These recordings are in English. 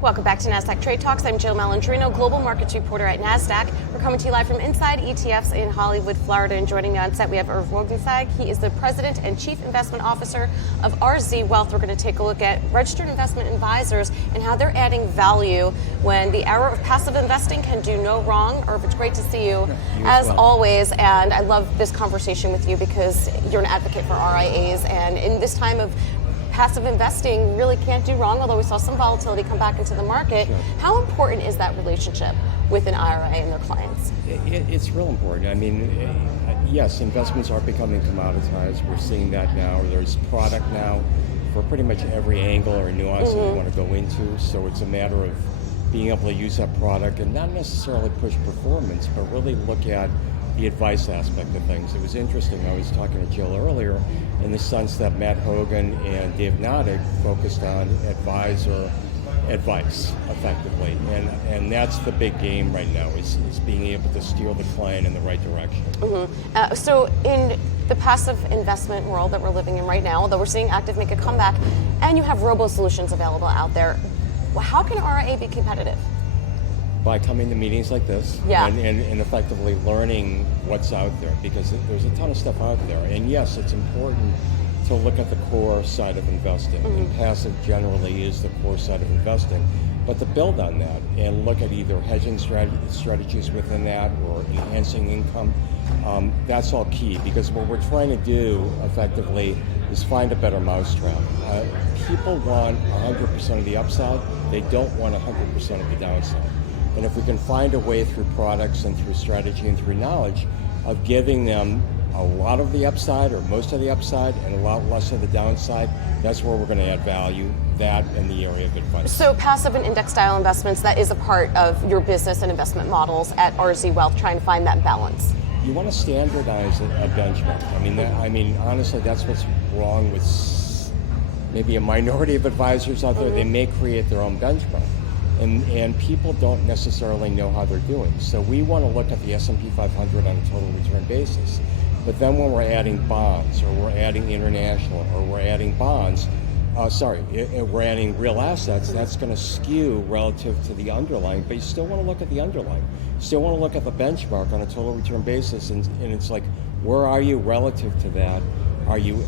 Welcome back to Nasdaq Trade Talks. I'm Jill Malandrino, Global Markets Reporter at Nasdaq. We're coming to you live from Inside ETFs in Hollywood, Florida. And joining me on set, we have Irv Rosenzweig. He is the President and Chief Investment Officer of RZ Wealth. We're going to take a look at registered investment advisors and how they're adding value when the era of passive investing can do no wrong. Irv, it's great to see you as always. And I love this conversation with you because you're an advocate for RIAs. And in this time of passive investing really can't do wrong, although we saw some volatility come back into the market. Sure. How important is that relationship with an IRA and their clients? It's real important. I mean, yes, investments are becoming commoditized. We're seeing that now. There's product now for pretty much every angle or nuance that you want to go into. So it's a matter of being able to use that product and not necessarily push performance, but really look at the advice aspect of things. It was interesting. I was talking to Jill earlier in the sense that Matt Hogan and Dave Noddick focused on advisor advice effectively, and that's the big game right now is being able to steer the client in the right direction. So in the passive investment world that we're living in right now, although we're seeing active make a comeback, and you have robo solutions available out there, how can RIA be competitive? By coming to meetings like this and effectively learning what's out there, because there's a ton of stuff out there. And yes, it's important to look at the core side of investing, and passive generally is the core side of investing. But to build on that and look at either hedging strategies within that or enhancing income, that's all key, because what we're trying to do effectively is find a better mousetrap. People want 100% of the upside, they don't want 100% of the downside. And if we can find a way through products and through strategy and through knowledge of giving them a lot of the upside or most of the upside and a lot less of the downside, that's where we're going to add value, that and the area of advice. So passive and index style investments, that is a part of your business and investment models at RZ Wealth, trying to find that balance. You want to standardize a benchmark. I mean, honestly, that's what's wrong with maybe a minority of advisors out there. They may create their own benchmark. And people don't necessarily know how they're doing. So we want to look at the S&P 500 on a total return basis. But then when we're adding bonds, or we're adding international, or we're adding bonds, we're adding real assets, that's going to skew relative to the underlying. But you still want to look at the underlying. You still want to look at the benchmark on a total return basis. And it's like, where are you relative to that? Are you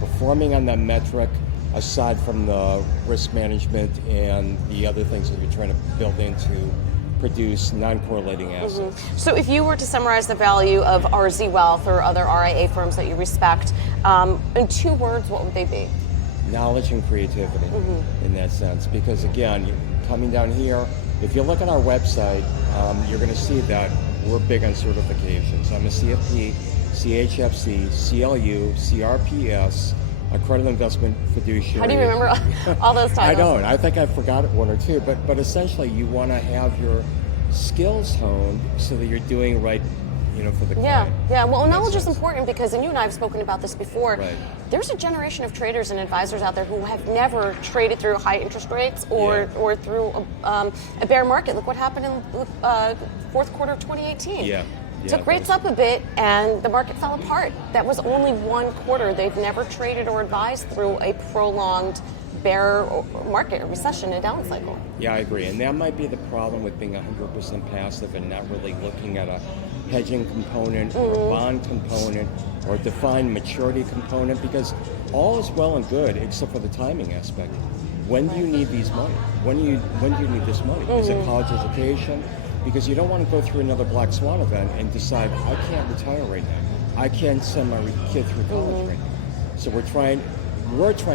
performing on that metric? Aside from the risk management and the other things that you're trying to build in to produce non-correlating assets. So if you were to summarize the value of RZ Wealth or other RIA firms that you respect, in 2 words, what would they be? Knowledge and creativity in that sense. Because again, coming down here, if you look at our website, you're going to see that we're big on certifications. I'm a CFP, CHFC, CLU, CRPS, accredited investment fiduciary. How do you remember all those titles? I don't. I think I forgot 1 or 2. But essentially, you want to have your skills honed so that you're doing right, for the client. Yeah. Well, knowledge is important because, and you and I have spoken about this before. Right. There's a generation of traders and advisors out there who have never traded through high interest rates or through a bear market. Look what happened in fourth quarter of 2018. Took rates up a bit and the market fell apart. That was only 1 quarter. They've never traded or advised through a prolonged bear market, a recession, a down cycle. Yeah, I agree. And that might be the problem with being 100% passive and not really looking at a hedging component or a bond component or a defined maturity component, because all is well and good except for the timing aspect. When do you need these money? When do you need this money? Is it college education? Because you don't want to go through another black swan event and decide, I can't retire right now. I can't send my kid through college right now. So we're trying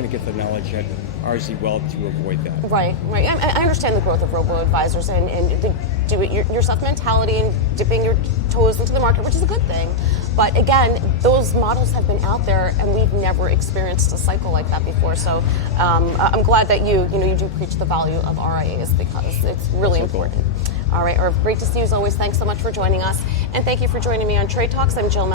to get the knowledge at RZ Wealth to avoid that. Right. I understand the growth of robo-advisors and the do-it-yourself mentality and dipping your toes into the market, which is a good thing. But again, those models have been out there, and we've never experienced a cycle like that before. So I'm glad that you do preach the value of RIAs because it's really important. All right, Irv, great to see you as always. Thanks so much for joining us. And thank you for joining me on Trade Talks. I'm Jill